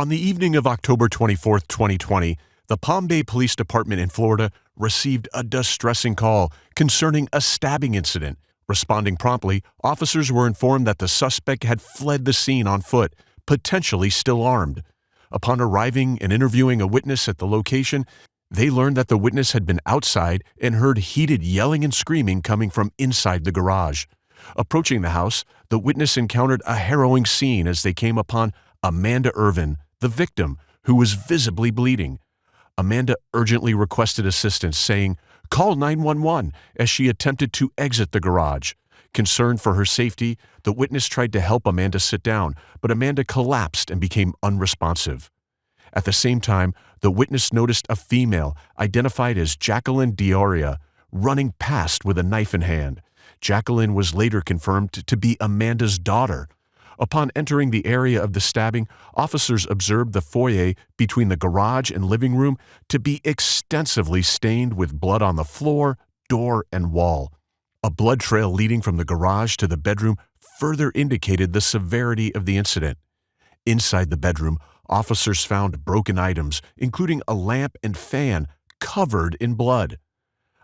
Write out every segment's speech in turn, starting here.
On the evening of October 24th, 2020, the Palm Bay Police Department in Florida received a distressing call concerning a stabbing incident. Responding promptly, officers were informed that the suspect had fled the scene on foot, potentially still armed. Upon arriving and interviewing a witness at the location, they learned that the witness had been outside and heard heated yelling and screaming coming from inside the garage. Approaching the house, the witness encountered a harrowing scene as they came upon Amanda Ervin, the victim, who was visibly bleeding. Amanda urgently requested assistance, saying, "Call 911," as she attempted to exit the garage. Concerned for her safety, the witness tried to help Amanda sit down, but Amanda collapsed and became unresponsive. At the same time, the witness noticed a female, identified as Jackalynn D'Auria, running past with a knife in hand. Jackalynn was later confirmed to be Amanda's daughter. Upon entering the area of the stabbing, officers observed the foyer between the garage and living room to be extensively stained with blood on the floor, door, and wall. A blood trail leading from the garage to the bedroom further indicated the severity of the incident. Inside the bedroom, officers found broken items, including a lamp and fan covered in blood.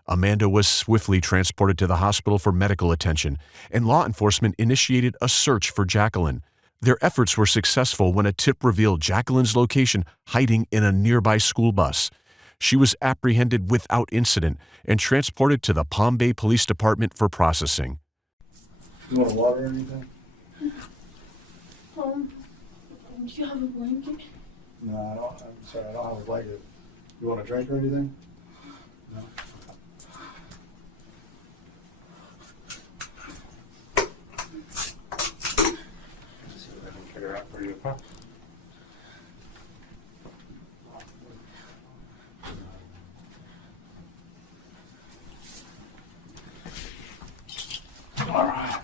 Amanda was swiftly transported to the hospital for medical attention, and law enforcement initiated a search for Jackalynn. Their efforts were successful when a tip revealed Jackalynn's location hiding in a nearby school bus. She was apprehended without incident and transported to the Palm Bay Police Department for processing. You want water or anything? Do you have a blanket? No, I don't. I'm sorry, I don't have a blanket. You want a drink or anything? No. Let's see what I can figure out for you. Huh? All right.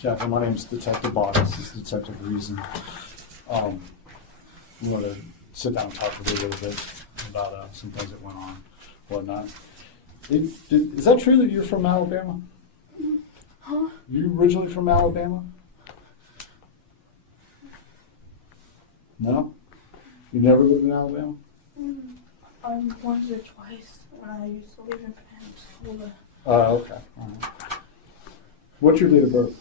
Jackalynn, my name's Detective Bob. This is Detective Reason. We want to sit down and talk with you a little bit about some things that went on, whatnot. Is that true that you're from Alabama? Huh? You originally from Alabama? No? You never lived in Alabama? Once or twice when I used to live in Pensacola. Oh, okay. All right. What's your date of birth?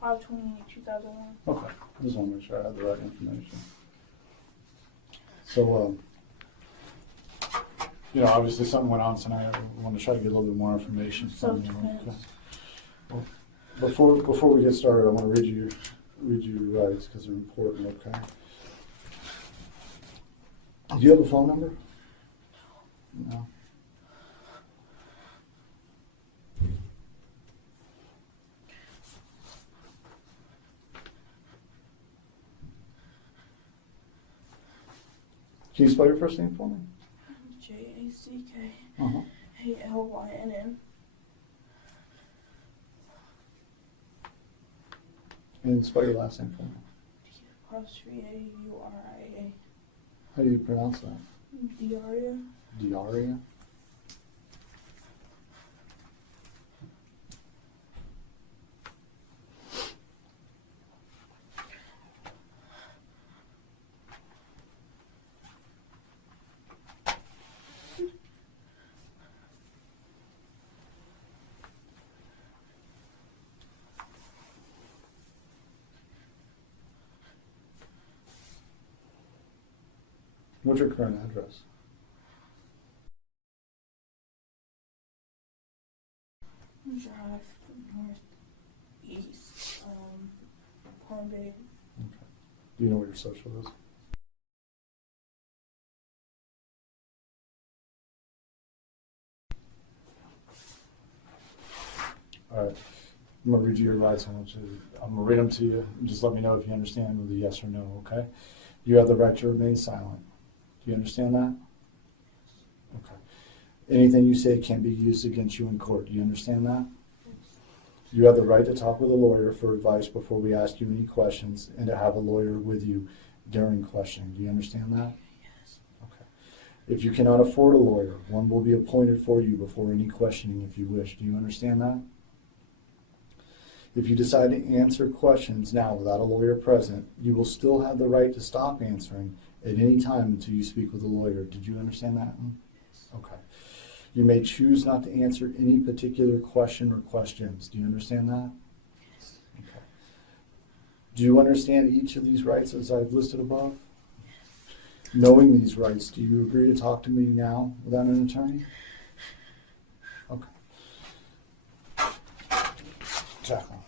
5/28/2001. Okay. I just want to make sure I have the right information. So, obviously something went on tonight. I want to try to get a little bit more information from you. Okay. Well, before we get started, I want to read you your rights because they're important. Okay. Do you have a phone number? No. Can you spell your first name for me? JACKALYNN. And spell your last name for me. DAURIA. How do you pronounce that? D'Auria. D'Auria? What's your current address? Drive northeast, Palm Bay. Okay. Do you know what your social is? All right. I'm going to read you your rights. I'm going to read them to you. And just let me know if you understand with a yes or no, okay? You have the right to remain silent. Do you understand that? Okay. Anything you say can be used against you in court. Do you understand that? You have the right to talk with a lawyer for advice before we ask you any questions and to have a lawyer with you during questioning. Do you understand that? Yes. Okay. If you cannot afford a lawyer, one will be appointed for you before any questioning if you wish. Do you understand that? If you decide to answer questions now without a lawyer present, you will still have the right to stop answering at any time until you speak with a lawyer. Did you understand that? Okay. You may choose not to answer any particular question or questions. Do you understand that? Yes. Okay. Do you understand each of these rights as I've listed above? Knowing these rights, do you agree to talk to me now without an attorney? Okay. Jackalynn,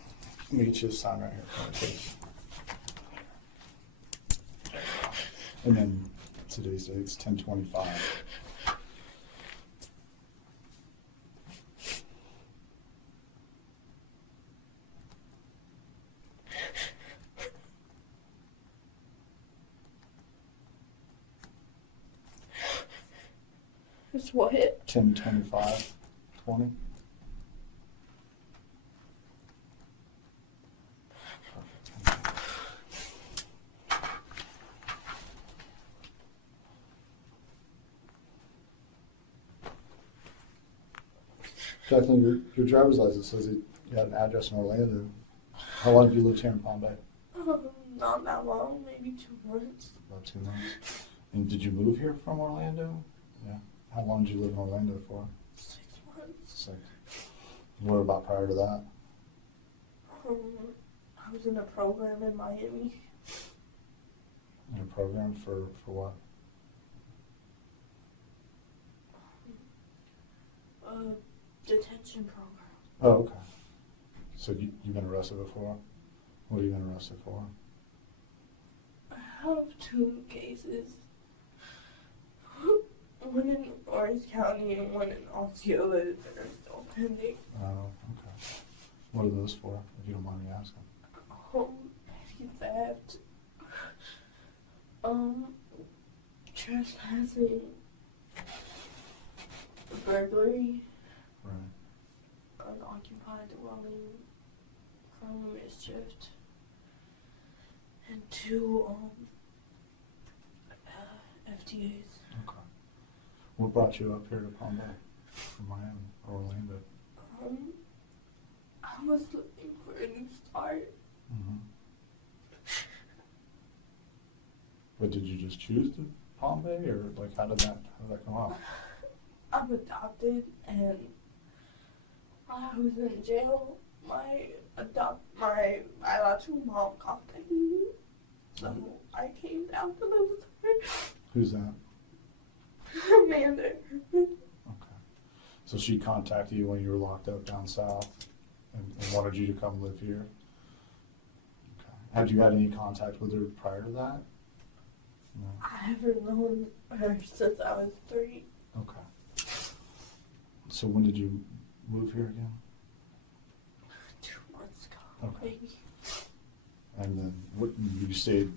let me get you a sign right here, please. And then today's date is 10/25. It's what? 10/25/20. Jackalynn, your driver's license says that you had an address in Orlando. How long have you lived here in Palm Bay? Not that long, maybe 2 months. About 2 months. And did you move here from Orlando? Yeah. How long did you live in Orlando for? 6 months. 6. What about prior to that? I was in a program in Miami. In a program for what? A detention program. Oh, okay. So you've been arrested before? What have you been arrested for? I have 2 cases. One in Orange County and one in Osceola that are still pending. Oh, okay. What are those for, if you don't mind me asking? Petty theft. Trespassing. Burglary. Right. Unoccupied dwelling. Criminal mischief. And 2 FTAs. Okay. What brought you up here to Palm Bay from Miami or Orlando? I was looking for a new start. Mm-hmm. But did you just choose to Palm Bay, or like how did that come up? I'm adopted, and I was in jail. My biological mom contacted me, so I came down to live with her. Who's that? Amanda Ervin. Okay. So she contacted you when you were locked up down south and wanted you to come live here? Okay. Had you had any contact with her prior to that? No. I haven't known her since I was 3. Okay. So when did you move here again? 2 months ago, Okay. maybe. And then you stayed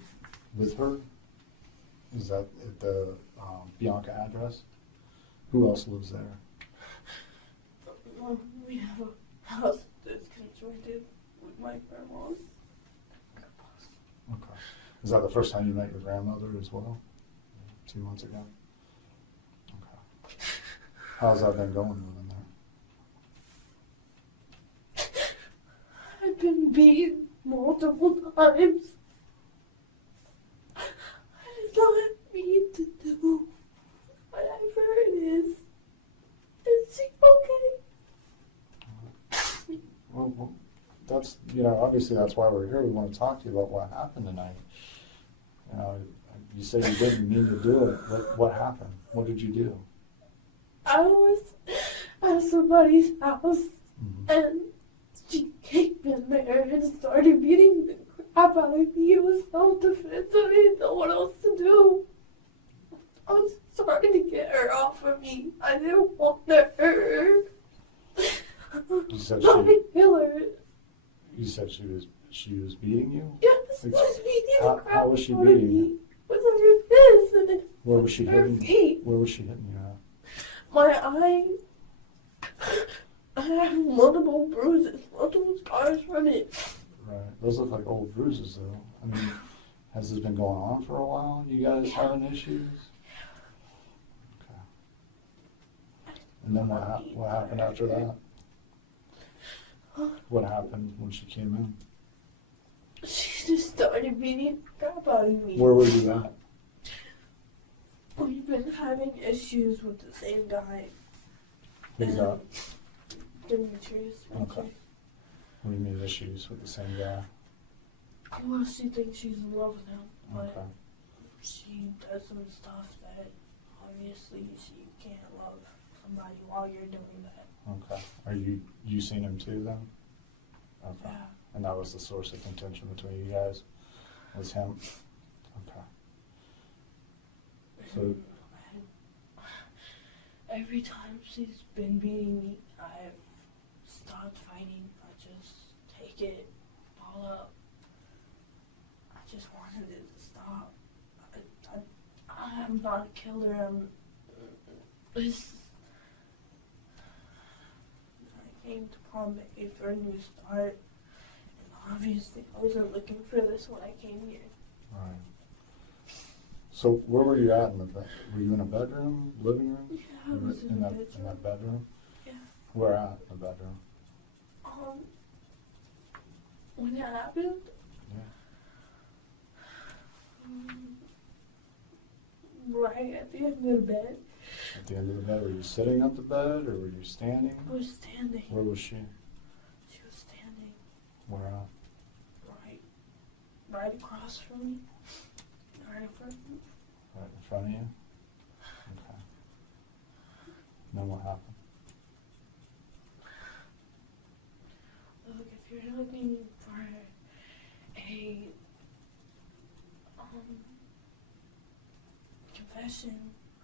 with her? Is that at the Bianca address? Who else lives there? We have a house that's constructed with my grandma's. Okay. Is that the first time you met your grandmother as well? 2 months ago? Okay. How's that been going living there? I've been beaten multiple times. I don't need to do whatever it is. Is she okay? Well, that's, obviously that's why we're here. We want to talk to you about what happened tonight. You say you didn't mean to do it. What happened? What did you do? I was at somebody's house, Mm-hmm. and she came in there and started beating the crap out of me. It was self-defense. I didn't know what else to do. I was trying to get her off of me. I didn't want to hurt her. You said I kill her. You said she was beating you? Yes, she was beating the crap How was she out of beating me. you? With her fist and then Where was she her hitting you? feet. Where was she hitting you at? My eye. I have multiple bruises, multiple scars from it. Right. Those look like old bruises, though. I mean, has this been going on for a while? You guys having issues? Okay. And then what happened after that? What happened when she came in? She just started beating the crap out of me. Where were you at? We've been having issues with the same guy. Who's that? Demetrius. Okay. What do you mean issues with the same guy? Well, she thinks she's in love with him, but Okay. she does some stuff that obviously she can't love somebody while you're doing that. Okay. Are you seen him too then? Okay. Yeah. And that was the source of contention between you guys? Was him? Okay. So, Every time she's been beating me, I've stopped fighting. I just take it all up. I just wanted it to stop. I'm not a killer. I came to Palm Bay for a new start, and obviously I wasn't looking for this when I came here. right. So where were you at in the bed? Were you in a bedroom, living room? Yeah, I You were was in the bedroom. In that bedroom? Yeah. Where at in the bedroom? When that happened, Yeah. right at the end of the bed, At the end of the bed, were you sitting at the bed or were you standing? I was standing. Where was she? She was standing Where at? right across from me, right in front of me. Right in front of you? Okay. Then what happened? Look, if you're looking for a confession,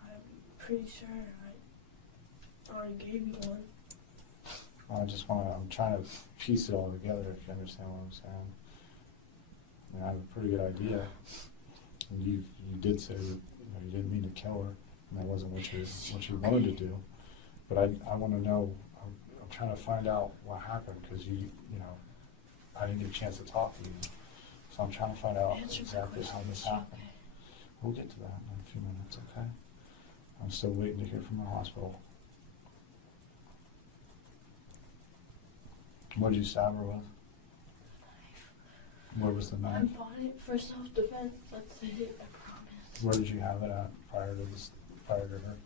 I'm pretty sure I already gave you one. I'm trying to piece it all together, if you understand what I'm saying. I mean, I have a pretty good idea. And you did say that, you didn't mean to kill her, and that wasn't what you wanted to do. But I want to know, I'm trying to find out what happened, because I didn't get a chance to talk to you. So I'm trying to find out Answer my exactly how question. this Is she happened. okay? We'll get to that in a few minutes, okay? I'm still waiting to hear from the hospital. What did you stab her with? Where was the I knife? bought it for self-defense. That's it, I promise. Where did you have it at prior to her?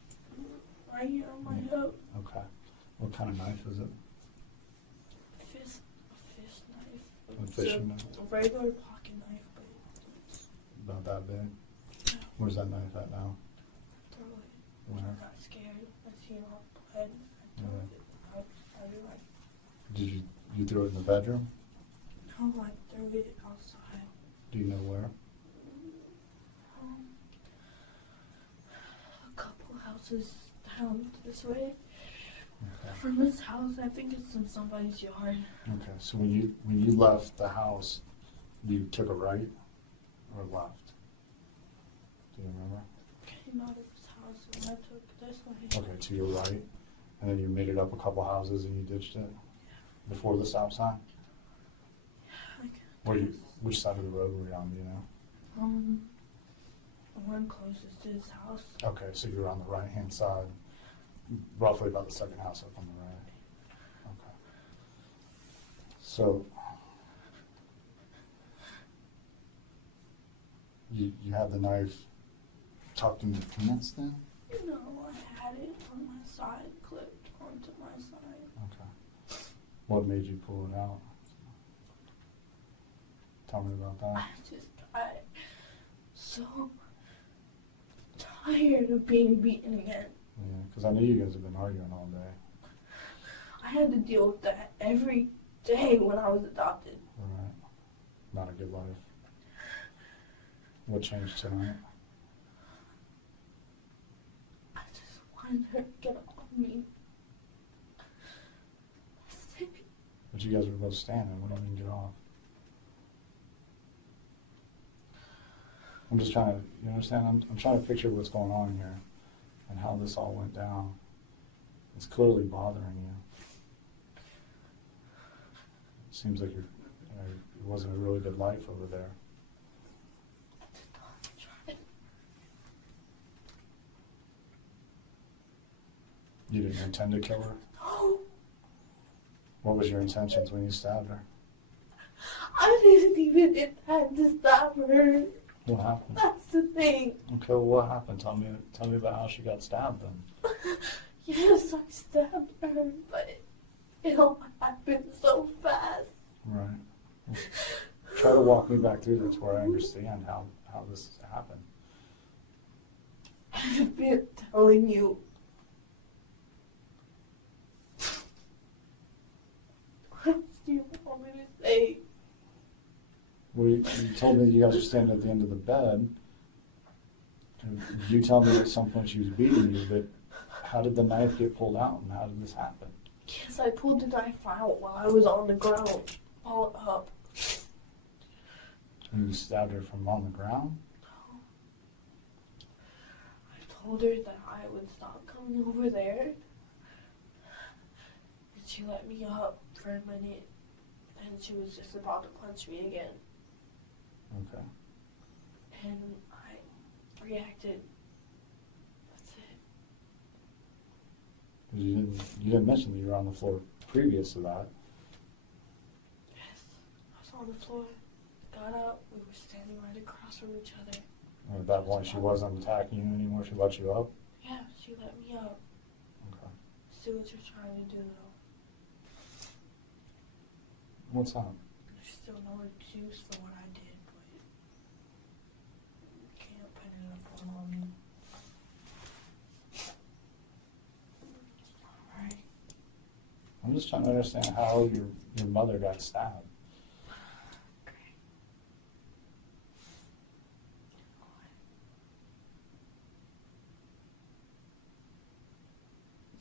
Right here on my Yeah. hip. Okay. What kind of knife is it? A fish knife. A It's fishing knife? a regular pocket knife, but About that big? yeah, Where's that knife at now? throw it. Where? I got scared. I seen all blood. I threw it. I like, Did you throw it in the bedroom? no, I threw it outside. Do you know where? A couple houses down this way. Okay. From this house, I think it's in somebody's yard. Okay. So when you left the house, you took a right or left? Do you remember? Came out of his house and I took this way. Okay, to your right, and then you made it up a couple houses and you ditched it before the stop sign. Which side of the road were you on? Do you know? The one closest to his house. Okay, so you're on the right hand side, roughly about the second house up on the right. Okay. So you had the knife tucked in your pants then? No, I had it on my side, clipped onto my side. Okay. What made you pull it out? Tell me about that. I'm so tired of being beaten again. Yeah, because I know you guys have been arguing all day. I had to deal with that every day when I was adopted. Right. Not a good life. What changed tonight? I just wanted her to get off me. But you guys were both standing. What do you mean get off? I'm just trying to, you understand? I'm trying to picture what's going on here and how this all went down. It's clearly bothering you. It seems like it wasn't a really good life over there. You didn't intend to kill her? No. What was your intentions when you stabbed her? I didn't even intend to stab her. What happened? That's the thing. Okay, well, what happened? Tell me about how she got stabbed then. Yes, I stabbed her, but it all happened so fast. Right. Try to walk me back through this where I understand how this happened. I've been telling you. What else do you want me to say? Well, you told me that you guys were standing at the end of the bed. And you tell me at some point she was beating you, but how did the knife get pulled out and how did this happen? Yes, I pulled the knife out while I was on the ground, all up. And you stabbed her from on the ground? I told her that I would stop coming over there. And she let me up for a minute. And she was just about to punch me again. Okay. And I reacted. That's it. You didn't mention that you were on the floor previous to that. Yes, I was on the floor. Got up. We were standing right across from each other. And at that point, she wasn't attacking you anymore. She let you up. Yeah, she let me up. Okay. See what you're trying to do, though. What's that? There's still no excuse for what I did, but you can't pin it up on me. Alright. I'm just trying to understand how your mother got stabbed.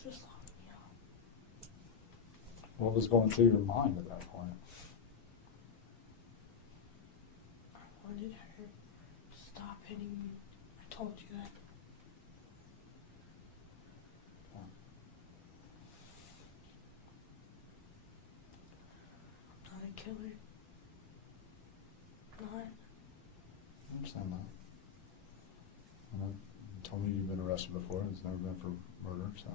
Just lock me up. What was going through your mind at that point? I wanted her to stop hitting me. I told you that. I'm not a killer. Not. I understand that. You told me you've been arrested before and it's never been for murder, so.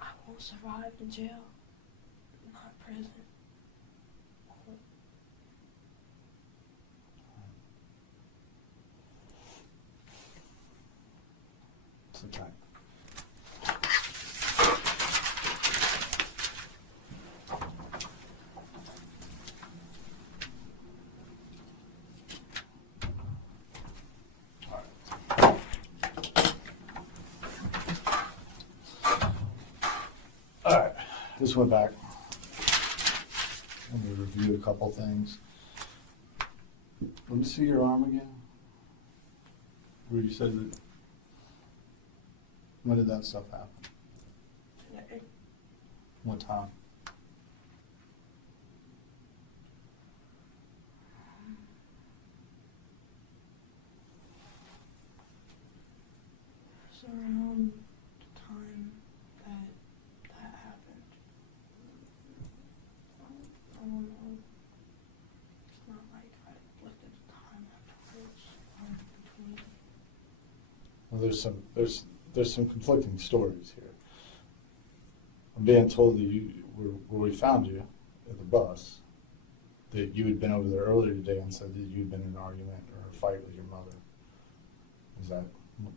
I won't survive in jail. Not prison. It's okay. All right, this went back. Let me review a couple things. Let me see your arm again. Where you said that. When did that stuff happen? Today. What time? It's around the time that happened. I don't know. It's not like I looked at the time afterwards or in between. Well, there's some conflicting stories here. I'm being told that where we found you at the bus, that you had been over there earlier today and said that you'd been in an argument or a fight with your mother. Is that?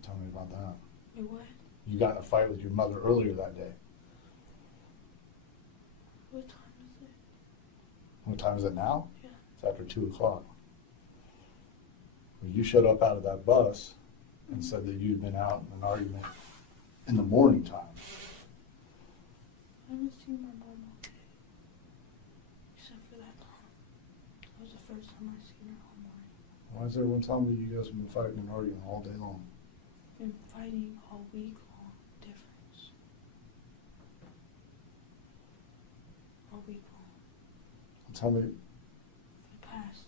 Tell me about that. Wait, what? You got in a fight with your mother earlier that day. What time is it? What time is it now? Yeah. It's after 2 o'clock. Well, you showed up out of that bus and said that you'd been out in an argument in the morning time. I haven't seen my mom all day. Except for that time. That was the first time I seen her all morning. Why is everyone telling me you guys have been fighting and arguing all day long? Been fighting all week long. Difference. All week long. Tell me, For the past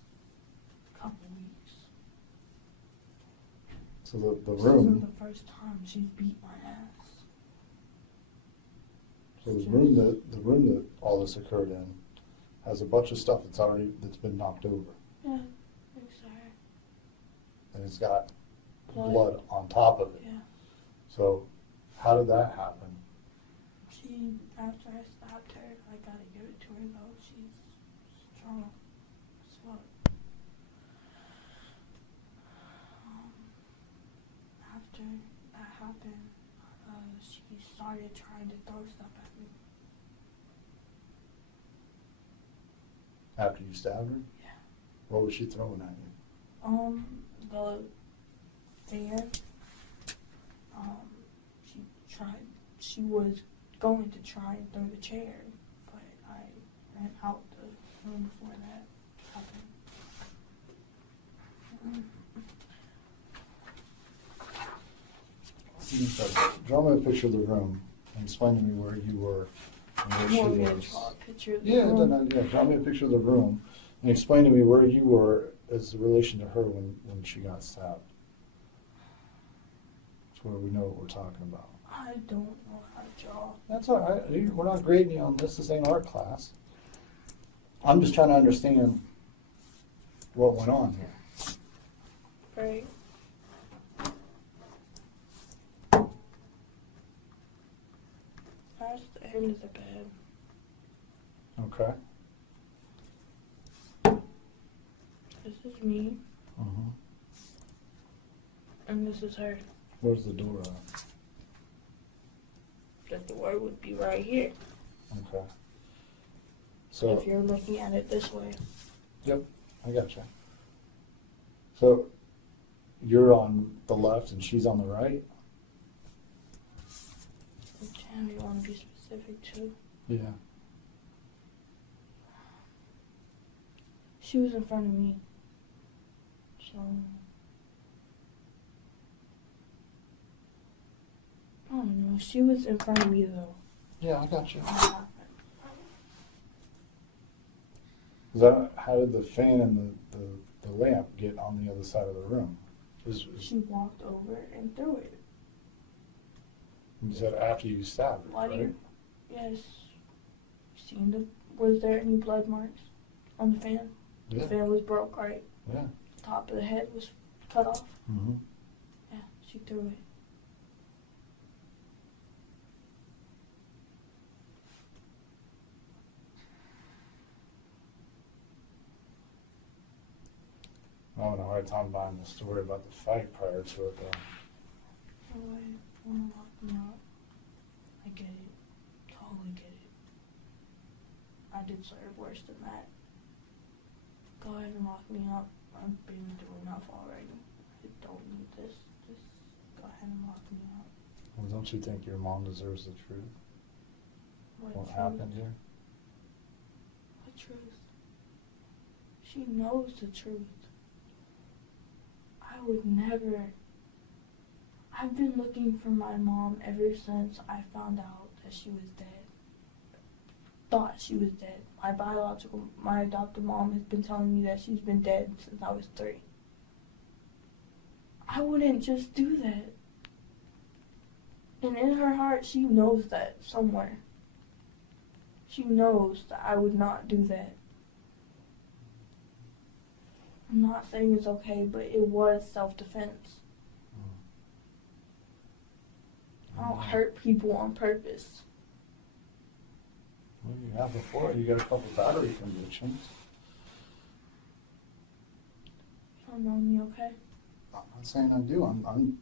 couple weeks. so the This room, isn't the first time she's beat my ass. so the room that all this occurred in has a bunch of stuff that's been knocked over, Yeah, thanks, sir. and it's got blood on top of it. Yeah. So how did that happen? She After I stabbed her, I gotta give it to her though. She's strong as fuck. After that happened, she started trying to throw stuff at me. After you stabbed her? Yeah. What was she throwing at you? The fan. She was going to try and throw the chair, but I ran out the room before that happened. Draw me a picture of the room and explain to me where you were and where You want she me to was. draw a picture of the Yeah, room? draw me a picture of the room and explain to me where you were as a relation to her when she got stabbed. That's where we know what we're talking about. I don't know how to draw. That's all right. We're not grading you on this. This ain't art class. I'm just trying to understand what went on here. Right. That's the end of the bed. Okay. This is me, and this is her. Where's the door at? The door would be right here. Okay. So, If you're looking at it this way. yep, I gotcha. So, you're on the left and she's on the right? Which hand do you want to be specific to? Yeah. She was in front of me. So I don't know. She was in front of me though. Yeah, I gotcha. Uh, How did the fan and the lamp get on the other side of the room? She walked over and threw it. Is that after you stabbed her, Why do right? you? Yes. Was there any blood marks on the fan? Yeah. The fan was broke, right? Yeah. The top of the head was cut off. Mm-hmm. Yeah, she threw it. I'm having a hard time buying the story about the fight prior to it, though. Oh, I want to lock them out. I get it. Totally get it. I deserve worse than that. Go ahead and lock me up. I've been through enough already. I don't need this. Just go ahead and lock me up. Well, don't you think your mom deserves the truth? What truth? happened here? What truth? She knows the truth. I would never. I've been looking for my mom ever since I found out that she was dead. Thought she was dead. My adopted mom has been telling me that she's been dead since I was 3. I wouldn't just do that. And in her heart, she knows that somewhere. She knows that I would not do that. I'm not saying it's okay, but it was self-defense. I don't hurt people on purpose. Well, you have before. You got a couple battery convictions. You don't know me, okay? I'm not saying I do. I'm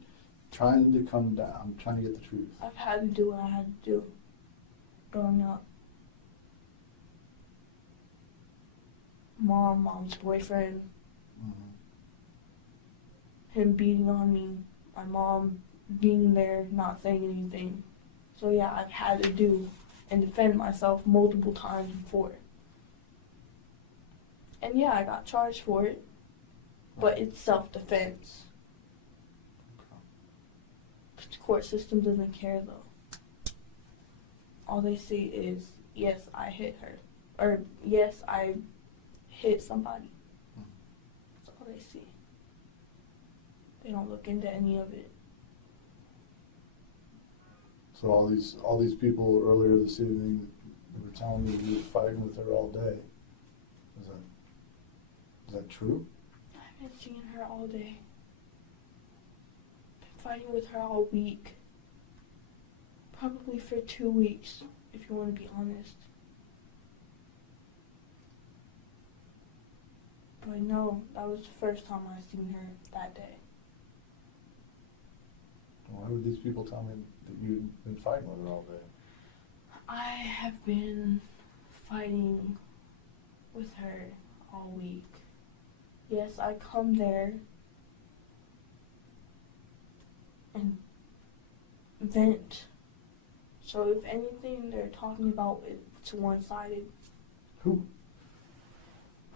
trying to come down. I'm trying to get the truth. I've had to do what I had to do growing up. Mom's boyfriend, him beating on me, my mom being there, not saying anything. So yeah, I've had to do and defend myself multiple times before. And yeah, I got charged for it, but it's self-defense. The court system doesn't care though. All they see is, yes, I hit her. Or, yes, I hit somebody. That's all they see. They don't look into any of it. So all these people earlier this evening, they were telling me you were fighting with her all day. Is that true? I've been seeing her all day. Been fighting with her all week. Probably for 2 weeks. if you want to be honest. But no, that was the first time I seen her that day. Why would these people tell me that you'd been fighting with her all day? I have been fighting with her all week. Yes, I come there and vent. So if anything they're talking about, it's one-sided. Who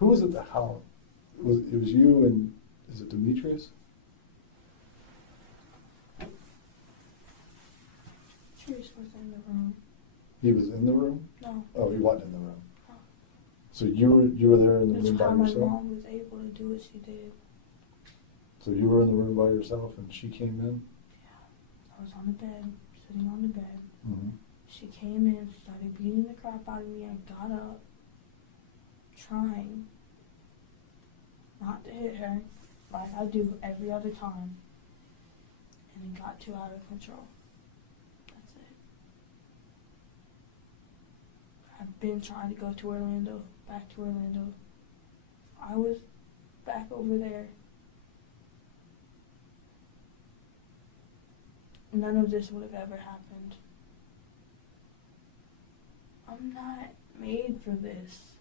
was at the house? It was you and, is it Demetrius? Demetrius was in the room. He was in the room? No. Oh, he wasn't in the room. No. So you were there in the That's room by how my yourself? mom was able to do what she did. So you were in the room by yourself and she came in? I was on the bed, sitting on the bed. Mm-hmm. She came in, started beating the crap out of me. I got up, trying not to hit her like I do every other time. And it got too out of control. That's it. I've been trying to go to Orlando, back to Orlando. I was back over there. None of this would have ever happened. I'm not made for this.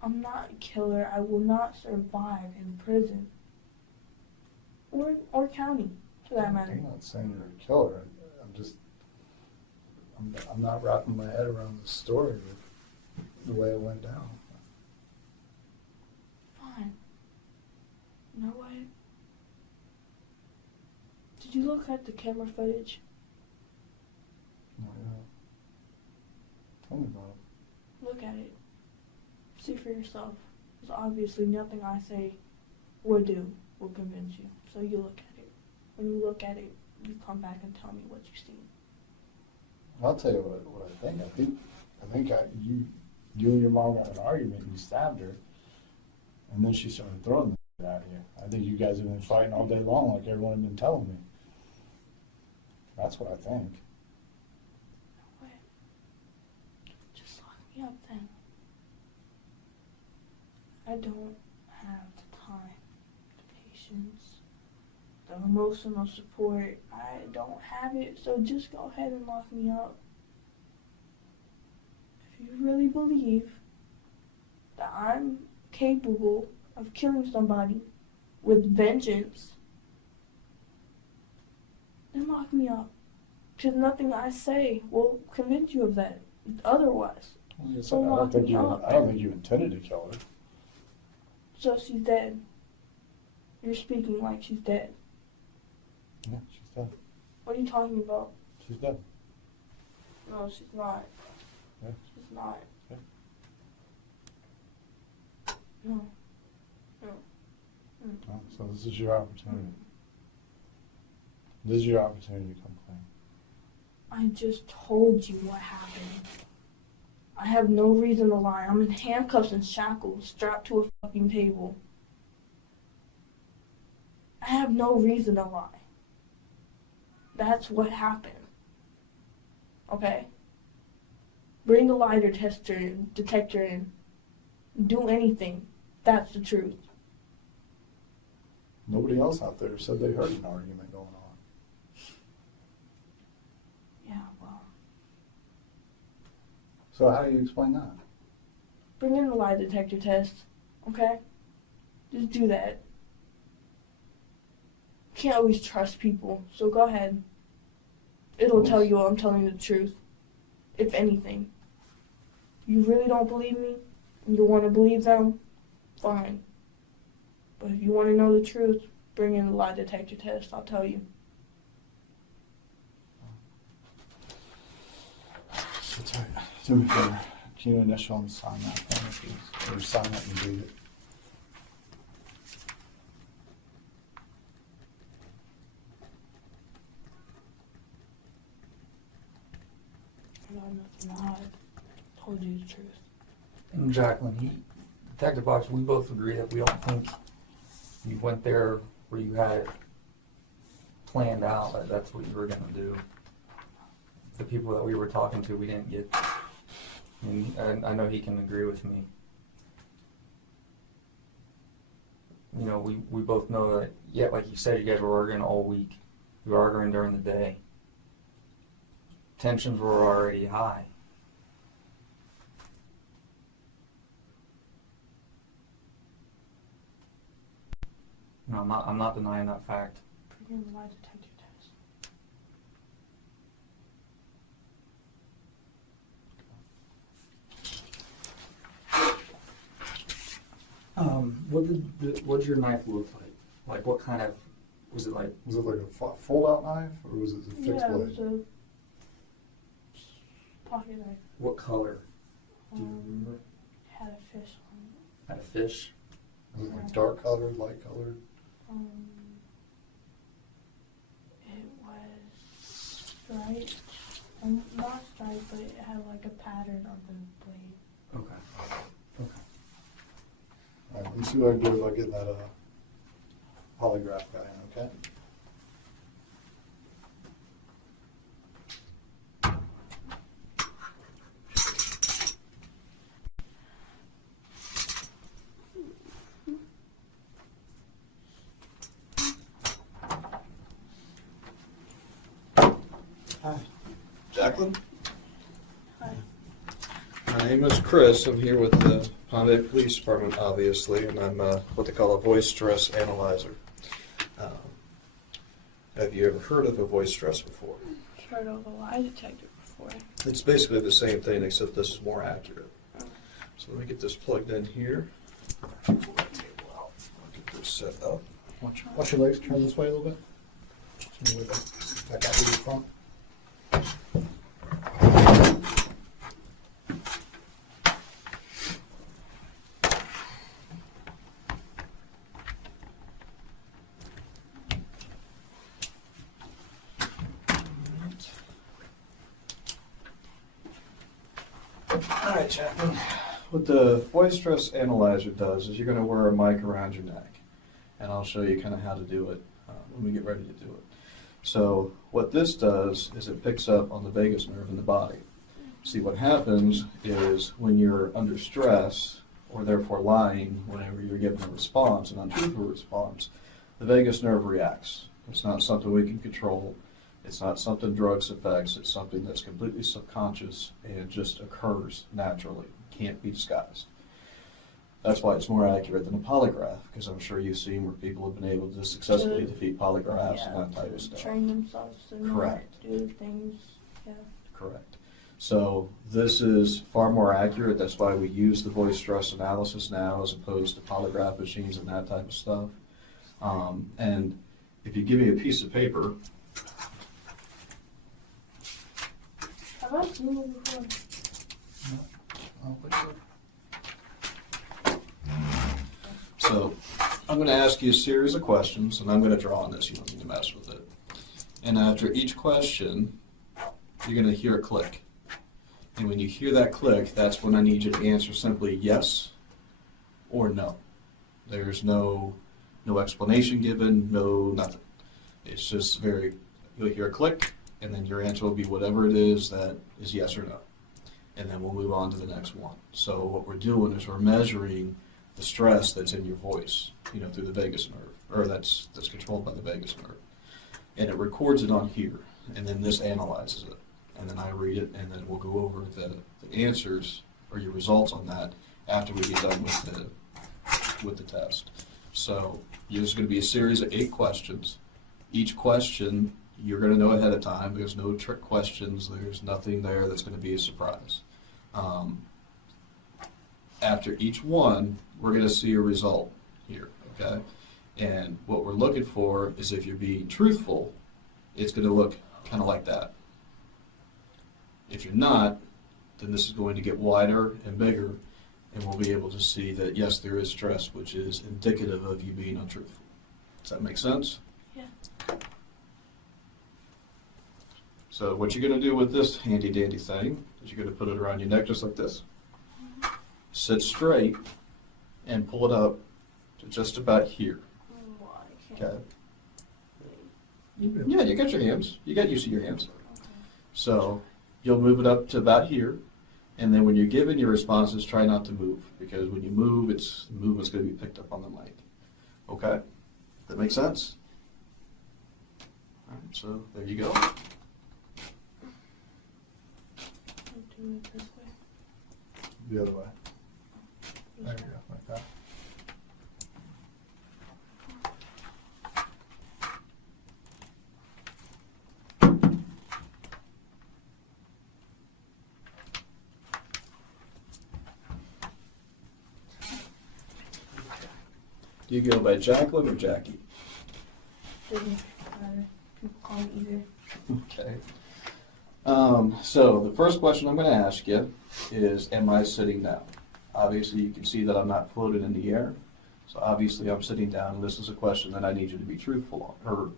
I'm not a killer. I will not survive in prison. Or county, for that matter. I'm not saying you're a killer. I'm not wrapping my head around the story of the way it went down. Fine. You know what? Did you look at the camera footage? Oh, yeah. Tell me about it. Look at it. See for yourself. Because obviously nothing I say or do will convince you. So you look at it. When you look at it, you come back and tell me what you see. I'll tell you what I think. I think you and your mom got in an argument. You stabbed her, and then she started throwing the at you. I think you guys have been fighting all day long, like everyone had been telling me. That's what I think. No way. Just lock me up then. I don't have the time, the patience, the emotional support. I don't have it, so just go ahead and lock me up. If you really believe that I'm capable of killing somebody with vengeance, then lock me up. Because nothing I say will convince you of that. Otherwise. Well, yes, So I don't think lock me up. I don't think you intended to kill her. So she's dead. You're speaking like she's dead. Yeah, she's dead. What are you talking about? She's dead. No, she's not. Yeah. She's not. Yeah. No. Oh, so this is your opportunity. This is your opportunity to come clean. I just told you what happened. I have no reason to lie. I'm in handcuffs and shackles, strapped to a fucking table. I have no reason to lie. That's what happened. Okay? Bring the lie detector in. Do anything. That's the truth. Nobody else out there said they heard an argument going on. Yeah, well. So how do you explain that? Bring in the lie detector test. Okay? Just do that. Can't always trust people, so go ahead. It'll tell you I'm telling you the truth. If anything. You really don't believe me, and you want to believe them, fine. But if you want to know the truth, bring in the lie detector test, I'll tell you. So do me a favor. Can you initial and sign that for me, please? Or sign it and read it. I got nothing to hide. Told you the truth. And Jackalynn, Detective Box, we both agree that we don't think you went there where you had it planned out, that that's what you were going to do. the people that we were talking to, we didn't get. And I know he can agree with me. You know, we both know that, yeah, like you said, you guys were arguing all week. You were arguing during the day. Tensions were already high. No, I'm not denying that fact. Begin the lie detector test. What did your knife look like? Like, what kind of, was it like? Was it like a fold-out knife, or was it a fixed Yeah, it blade? was a pocket knife. What color? Do you remember? Had a fish on it. Had a fish? Was it like dark colored, light colored? It was striped. Not striped, but it had like a pattern on the blade. Okay. All right, let me see what I can do about getting that polygraph guy in, okay? Hi. Jackalynn? Hi. My name is Chris. I'm here with the Palm Bay Police Department, obviously, and I'm what they call a voice stress analyzer. Have you ever heard of a voice stress before? Heard of a lie detector before. It's basically the same thing, except this is more accurate. So let me get this plugged in here. Pull that table out. I'll get this set up. Watch your legs turn this way a little bit. Turn your way back out to the front. All right, Chapman. What the voice stress analyzer does is you're going to wear a mic around your neck, and I'll show you kind of how to do it when we get ready to do it. So what this does is it picks up on the vagus nerve in the body. See, what happens is when you're under stress, or therefore lying, whenever you're given a response, an untruthful response, the vagus nerve reacts. It's not something we can control. It's not something drugs affects. It's something that's completely subconscious and just occurs naturally. Can't be disguised. That's why it's more accurate than a polygraph, because I'm sure you've seen where people have been able to successfully defeat polygraphs and that type of stuff. Train themselves to not Correct. do things. Yeah. Correct. So this is far more accurate. That's why we use the voice stress analysis now as opposed to polygraph machines and that type of stuff. And if you give me a piece of paper, Have I seen it before? so I'm going to ask you a series of questions, and I'm going to draw on this. You don't need to mess with it. And after each question, you're going to hear a click. And when you hear that click, that's when I need you to answer simply yes or no. There's no explanation given, no nothing. It's just you'll hear a click, and then your answer will be whatever it is that is yes or no. And then we'll move on to the next one. So what we're doing is we're measuring the stress that's in your voice, through the vagus nerve, or that's controlled by the vagus nerve. And it records it on here, and then this analyzes it. And then I read it, and then we'll go over the answers or your results on that after we get done with the test. So there's going to be a series of 8 questions. Each question you're going to know ahead of time. There's no trick questions. There's nothing there that's going to be a surprise. After each one, we're going to see a result here, okay? And what we're looking for is if you're being truthful, it's going to look kind of like that. If you're not, then this is going to get wider and bigger, and we'll be able to see that, yes, there is stress, which is indicative of you being untruthful. Does that make sense? Yeah. So what you're going to do with this handy-dandy thing is you're going to put it around your neck just like this. Sit straight and pull it up to just about here. Well, I can't. Okay. Yeah, you got your hands. You got used to your hands. Okay. So you'll move it up to about here. And then when you're given your responses, try not to move, because when you move, the movement's going to be picked up on the mic. Okay? That makes sense? All right, so there you go. I'll do it this way. The other way. There you go, like that. Do you go by Jackalynn or Jackie? Doesn't matter. People call me either. Okay. So the first question I'm going to ask you is, am I sitting down? Obviously, you can see that I'm not floating in the air. So obviously, I'm sitting down. This is a question that I need you to be truthful on. Or,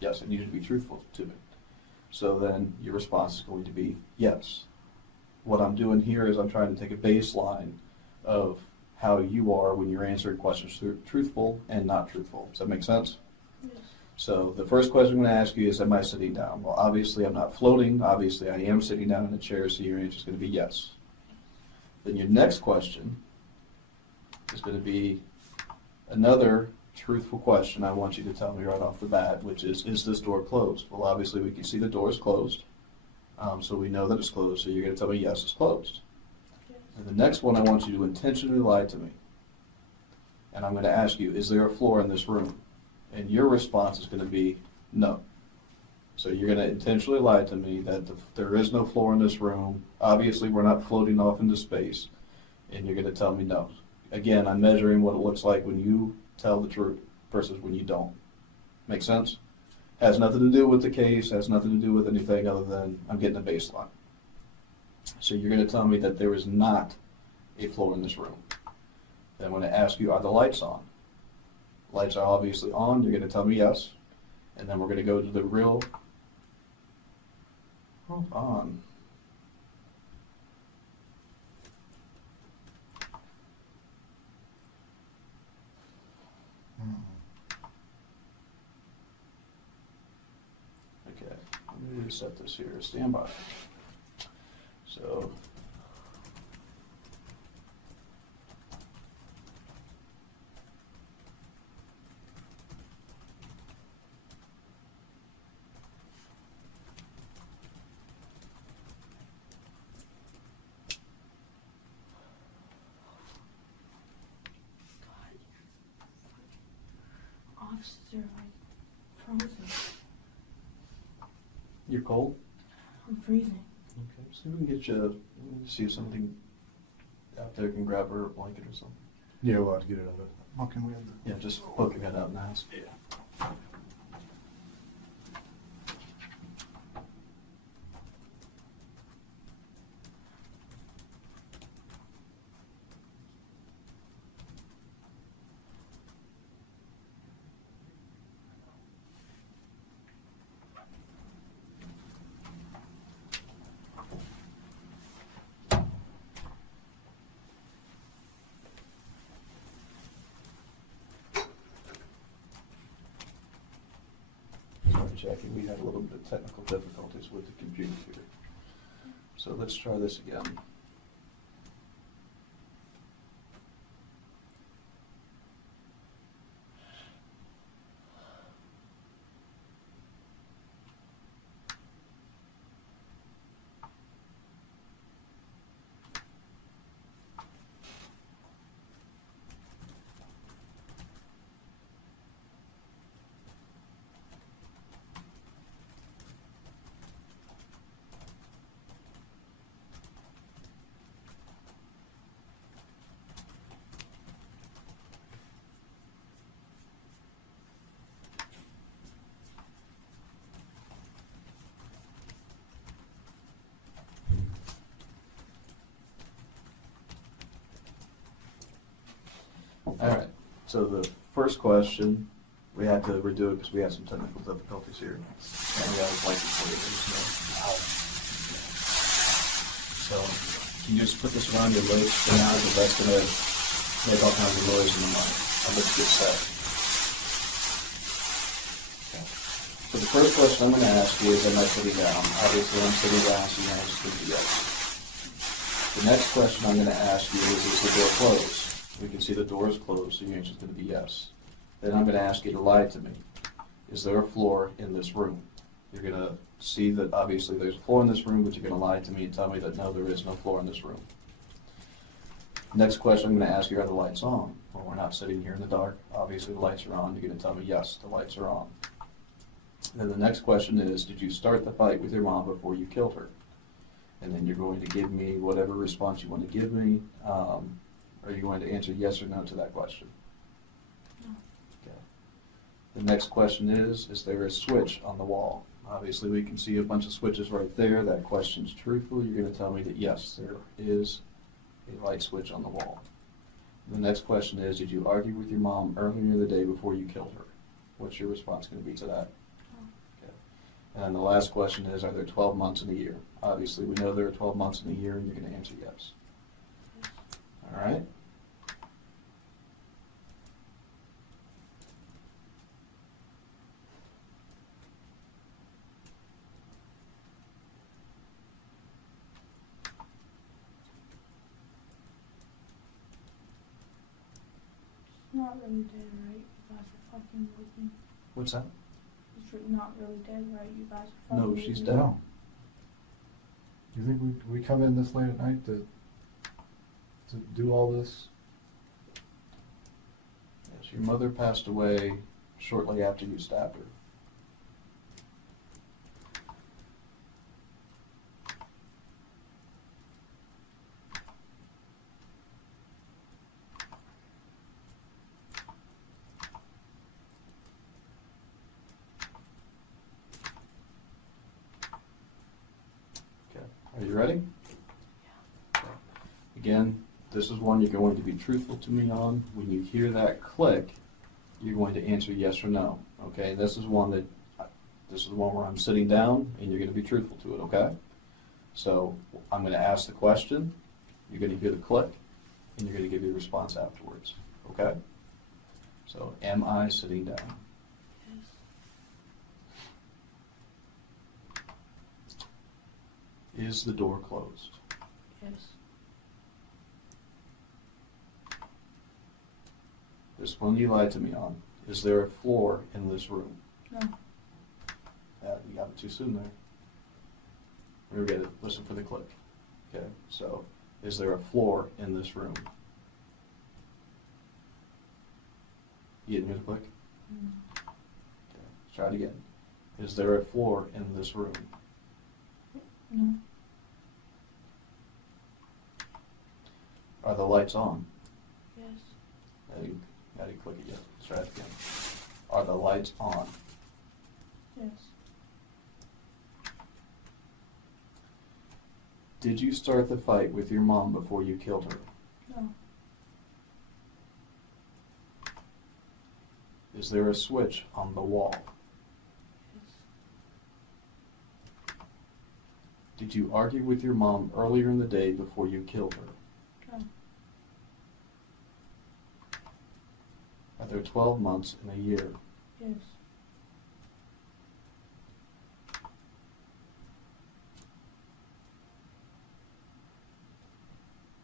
yes, I need you to be truthful to me. So then your response is going to be yes. What I'm doing here is I'm trying to take a baseline of how you are when you're answering questions truthful and not truthful. Does that make sense? Yes. So the first question I'm going to ask you is, am I sitting down? Well, obviously I'm not floating. Obviously I am sitting down in a chair, so your answer is going to be yes. Then your next question is going to be another truthful question I want you to tell me right off the bat, which is this door closed? Well, obviously we can see the door is closed, so we know that it's closed, so you're going to tell me yes, it's closed. Yes. And the next one, I want you to intentionally lie to me. And I'm going to ask you, is there a floor in this room? And your response is going to be no. So you're going to intentionally lie to me that there is no floor in this room. Obviously, we're not floating off into space. And you're going to tell me no. Again, I'm measuring what it looks like when you tell the truth versus when you don't. Make sense? Has nothing to do with the case, has nothing to do with anything other than I'm getting a baseline. So you're going to tell me that there is not a floor in this room. Then I'm going to ask you, are the lights on? Lights are obviously on. You're going to tell me yes. And then we're going to go to the real. Hold on. Okay, let me set this here. Stand by. So. Offices are like frozen. You're cold? I'm freezing. Okay, see if we can get you, see if something out there can grab her a blanket or something. Yeah, we'll have to get it under. Well, can we have the? Yeah, just poke your head out in the house. Yeah. Sorry, Jackie, we had a little bit of technical difficulties with the computer here. So let's try this again. All right, so the first question, we had to redo it because we had some technical difficulties here. And we got a blanket for you. So, can you just put this around your legs for now, because that's going to make all kinds of noise in the mic. Let's get set. Okay. So the first question I'm going to ask you is, am I sitting down? Obviously, I'm sitting down, so you answer is going to be yes. The next question I'm going to ask you is the door closed? We can see the door is closed, so your answer is going to be yes. Then I'm going to ask you to lie to me. Is there a floor in this room? You're going to see that obviously there's a floor in this room, but you're going to lie to me and tell me that no, there is no floor in this room. Next question I'm going to ask you, are the lights on? Well, we're not sitting here in the dark. Obviously the lights are on. You're going to tell me yes, the lights are on. Then the next question is, did you start the fight with your mom before you killed her? And then you're going to give me whatever response you want to give me. Are you going to answer yes or no to that question? No. Okay. The next question is there a switch on the wall? Obviously we can see a bunch of switches right there. That question's truthful. You're going to tell me that yes, there is a light switch on the wall. The next question is, did you argue with your mom earlier in the day before you killed her? What's your response going to be to that? Okay. And the last question is, are there 12 months in a year? Obviously, we know there are 12 months in a year, and you're going to answer yes. All right? It's not really dead, right? You guys are fucking with me. What's that? It's not really dead, right? You guys are fucking No, with she's me. dead. No. You think we come in this late at night to do all this? Yes, your mother passed away shortly after you stabbed her. Okay, are you ready? Okay. Again, this is one you're going to be truthful to me on. When you hear that click, you're going to answer yes or no. Okay, this is one where I'm sitting down and you're going to be truthful to it, okay? So I'm going to ask the question, you're going to hear the click, and you're going to give your response afterwards, okay? So, am I sitting down? Yes. Is the door closed? Yes. This one you lied to me on. Is there a floor in this room? No. You got it too soon there. Forget it. Listen for the click. Okay, so is there a floor in this room? You didn't hear the click? Mm. Okay, let's try it again. Is there a floor in this room? No. Are the lights on? Yes. How do you click it yet? Let's try it again. Are the lights on? Yes. Did you start the fight with your mom before you killed her? No. Is there a switch on the wall? Yes. Did you argue with your mom earlier in the day before you killed her? No. Are there 12 months in a year? Yes.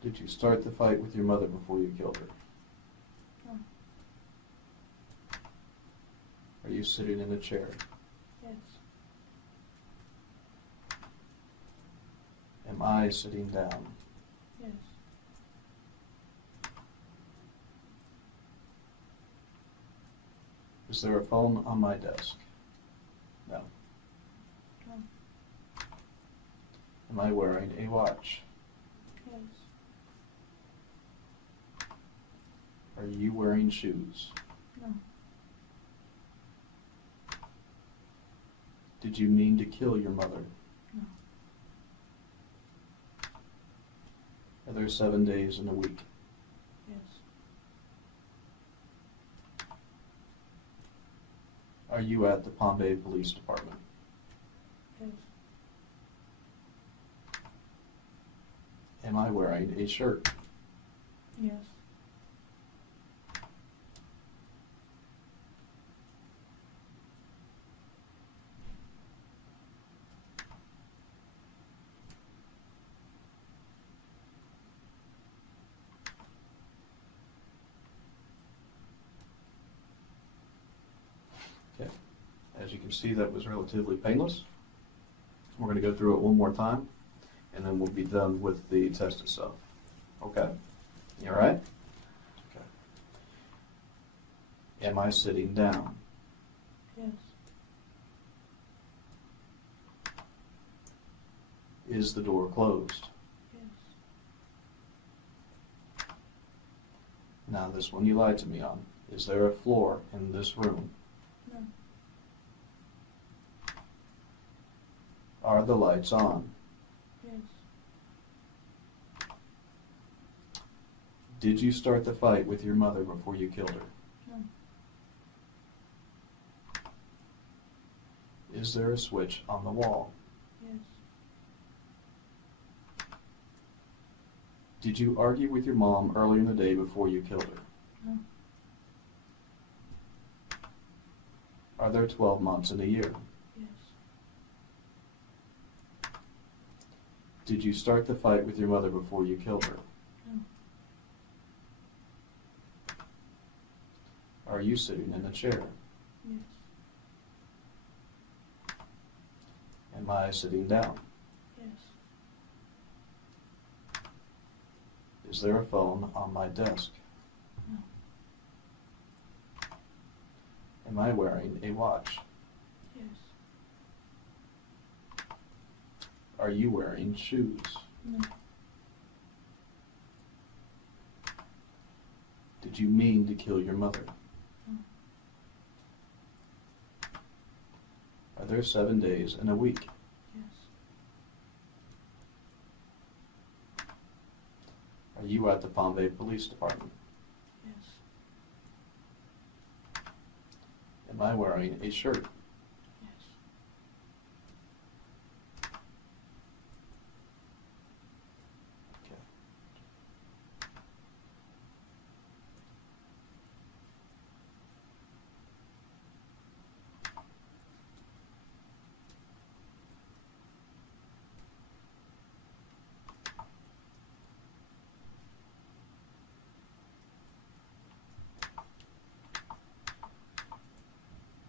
Did you start the fight with your mother before you killed her? No. Are you sitting in a chair? Yes. Am I sitting down? Yes. Is there a phone on my desk? No. No. Am I wearing a watch? Yes. Are you wearing shoes? No. Did you mean to kill your mother? No. Are there 7 days in a week? Yes. Are you at the Palm Bay Police Department? Yes. Am I wearing a shirt? Yes. As you can see, that was relatively painless. We're going to go through it one more time, and then we'll be done with the test itself. Okay? You all right? Okay. Am I sitting down? Yes. Is the door closed? Yes. Now, this one you lied to me on. Is there a floor in this room? No. Are the lights on? Yes. Did you start the fight with your mother before you killed her? No. Is there a switch on the wall? Yes. Did you argue with your mom earlier in the day before you killed her? No. Are there 12 months in a year? Yes. Did you start the fight with your mother before you killed her? No. Are you sitting in a chair? Yes. Am I sitting down? Yes. Is there a phone on my desk? No. Am I wearing a watch? Yes. Are you wearing shoes? No. Did you mean to kill your mother? No. Are there 7 days in a week? Yes. Are you at the Palm Bay Police Department? Yes. Am I wearing a shirt? Yes. Okay.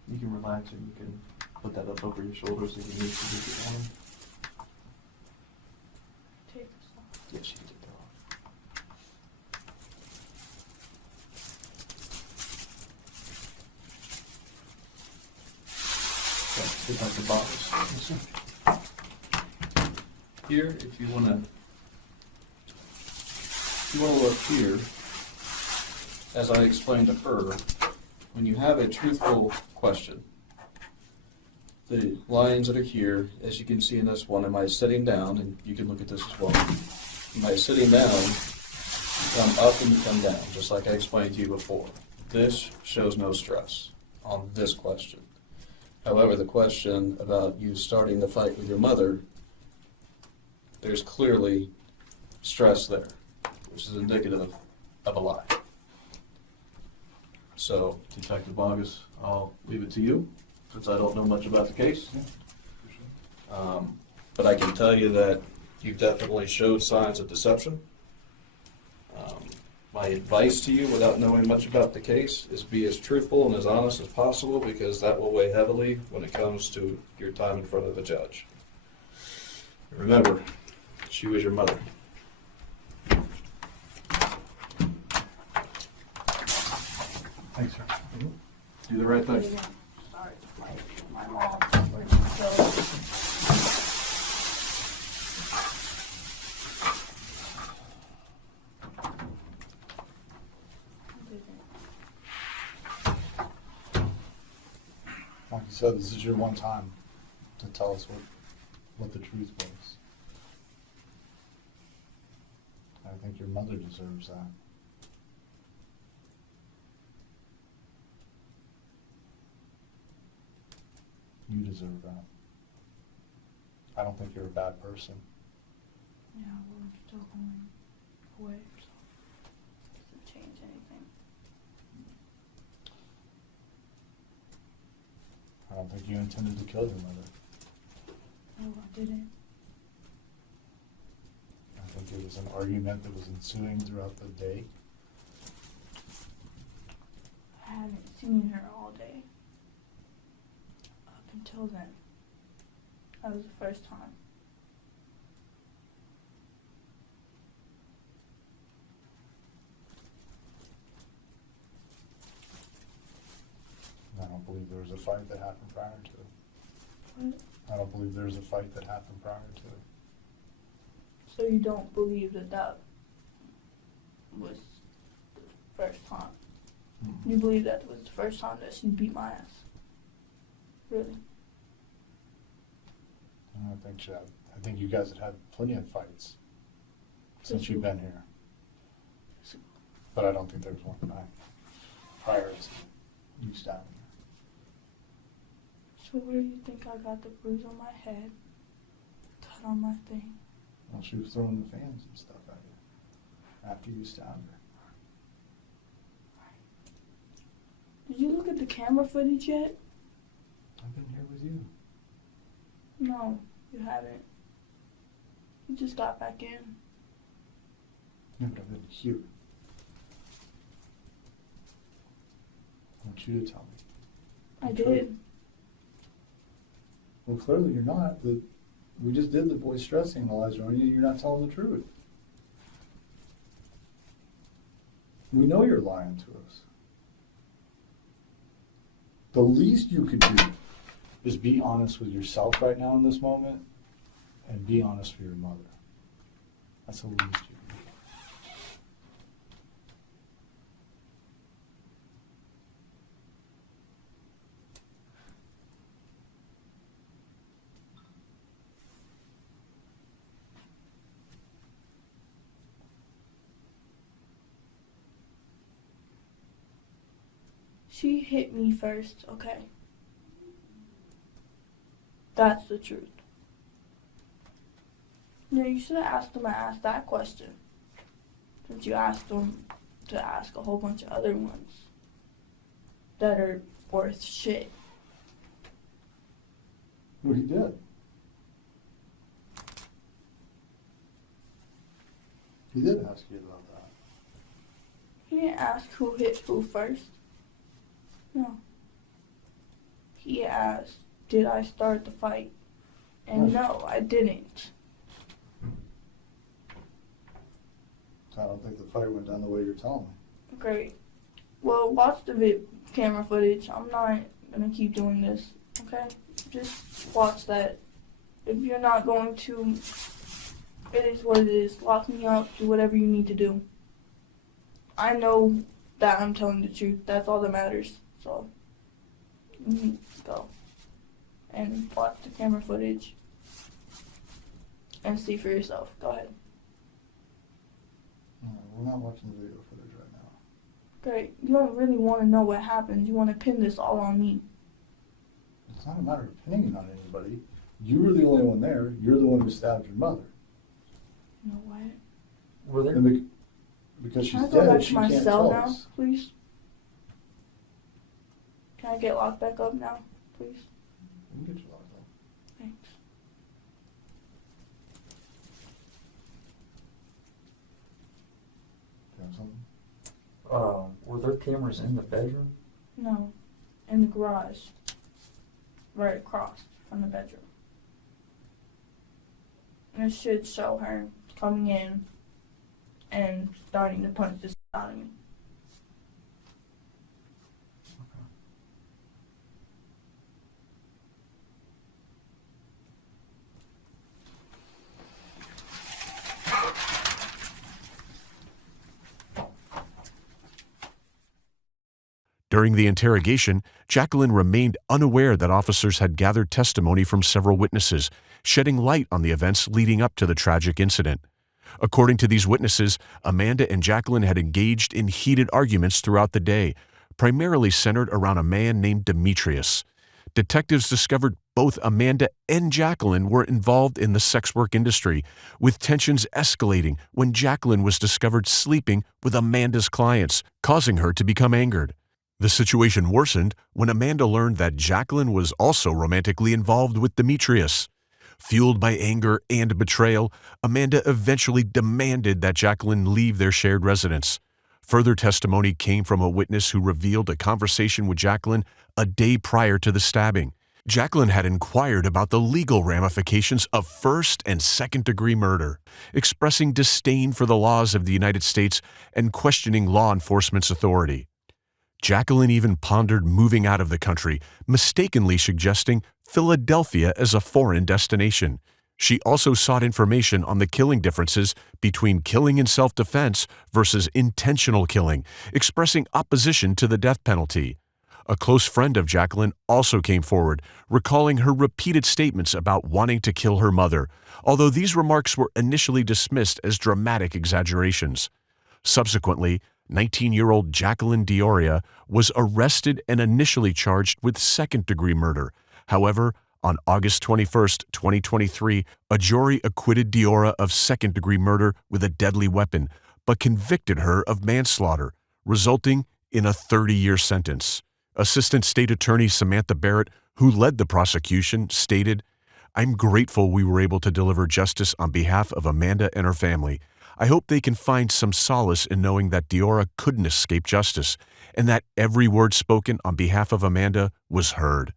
You can relax and you can put that up over your shoulders if you need to get it on. Take this off. Yes, you can take that off. Okay, pick up the bottles. Here, if you want to look here, as I explained to her, when you have a truthful question, the lines that are here, as you can see in this one, am I sitting down? And you can look at this as well. Am I sitting down? You come up and you come down, just like I explained to you before. This shows no stress on this question. However, the question about you starting the fight with your mother, there's clearly stress there, which is indicative of a lie. So, Detective Bogus, I'll leave it to you, since I don't know much about the case. But I can tell you that you've definitely showed signs of deception. My advice to you, without knowing much about the case, is be as truthful and as honest as possible, because that will weigh heavily when it comes to your time in front of a judge. Remember, she was your mother. Thanks, sir. Do the right thing. Sorry to fight with my mom. Like you said, this is your one time to tell us what the truth was. I think your mother deserves that. You deserve that. I don't think you're a bad person. Yeah, we're still going away, so doesn't change anything. I don't think you intended to kill your mother. No, I didn't. I think it was an argument that was ensuing throughout the day. I haven't seen her all day. That was the first time. I don't believe there was a fight that happened prior to it. What? I don't believe there was a fight that happened prior to it. So you don't believe that that was the first time? You believe that was the first time that she beat my ass? Really? I don't think so. I think you guys have had plenty of fights since you've been here. But I don't think there was one prior to you stabbing her. So where do you think I got the bruise on my head, cut on my thing? Well, she was throwing the fans and stuff at you after you stabbed her. Did you look at the camera footage yet? I've been here with you. No, you haven't. You just got back in. Yeah, but I've been here. I want you to tell me. I The truth. did. Well, clearly you're not. We just did the voice stress analyzer on you. You're not telling the truth. We know you're lying to us. The least you could do is be honest with yourself right now in this moment and be honest with your mother. That's the least you can do. She hit me first, okay? That's the truth. No, you should have asked him to ask that question. Since you asked him to ask a whole bunch of other ones that are worth shit. Well, he did. He did ask you about that. He didn't ask who hit who first. No. He asked, did I start the fight? And no, I didn't. I don't think the fight went down the way you're telling me. Great. Well, watch the camera footage. I'm not gonna keep doing this, okay? Just watch that. If you're not going to, it is what it is. Lock me up, do whatever you need to do. I know that I'm telling the truth. That's all that matters. So, go. And watch the camera footage. And see for yourself. Go ahead. No, we're not watching the video footage right now. Great. You don't really want to know what happened. You want to pin this all on me. It's not a matter of pinning it on anybody. You were the only one there. You're the one who stabbed your mother. You know what? Were there? And because she's Can I go back dead, to she my can't cell tell now, us. please? Can I get locked back up now, please? We can get you locked up. Thanks. Do you have something? Were there cameras in the bedroom? No, in the garage, right across from the bedroom. And it should show her coming in and starting to punch the shit out of me. During the interrogation, Jackalynn remained unaware that officers had gathered testimony from several witnesses, shedding light on the events leading up to the tragic incident. According to these witnesses, Amanda and Jackalynn had engaged in heated arguments throughout the day, primarily centered around a man named Demetrius. Detectives discovered both Amanda and Jackalynn were involved in the sex work industry, with tensions escalating when Jackalynn was discovered sleeping with Amanda's clients, causing her to become angered. The situation worsened when Amanda learned that Jackalynn was also romantically involved with Demetrius. Fueled by anger and betrayal, Amanda eventually demanded that Jackalynn leave their shared residence. Further testimony came from a witness who revealed a conversation with Jackalynn a day prior to the stabbing. Jackalynn had inquired about the legal ramifications of first and second-degree murder, expressing disdain for the laws of the United States and questioning law enforcement's authority. Jackalynn even pondered moving out of the country, mistakenly suggesting Philadelphia as a foreign destination. She also sought information on the killing differences between killing in self-defense versus intentional killing, expressing opposition to the death penalty. A close friend of Jackalynn also came forward, recalling her repeated statements about wanting to kill her mother, although these remarks were initially dismissed as dramatic exaggerations. Subsequently, 19-year-old Jackalynn D'Auria was arrested and initially charged with second-degree murder. However, on August 21, 2023, a jury acquitted D'Auria of second-degree murder with a deadly weapon, but convicted her of manslaughter, resulting in a 30-year sentence. Assistant State Attorney Samantha Barrett, who led the prosecution, stated, "I'm grateful we were able to deliver justice on behalf of Amanda and her family. I hope they can find some solace in knowing that D'Auria couldn't escape justice and that every word spoken on behalf of Amanda was heard."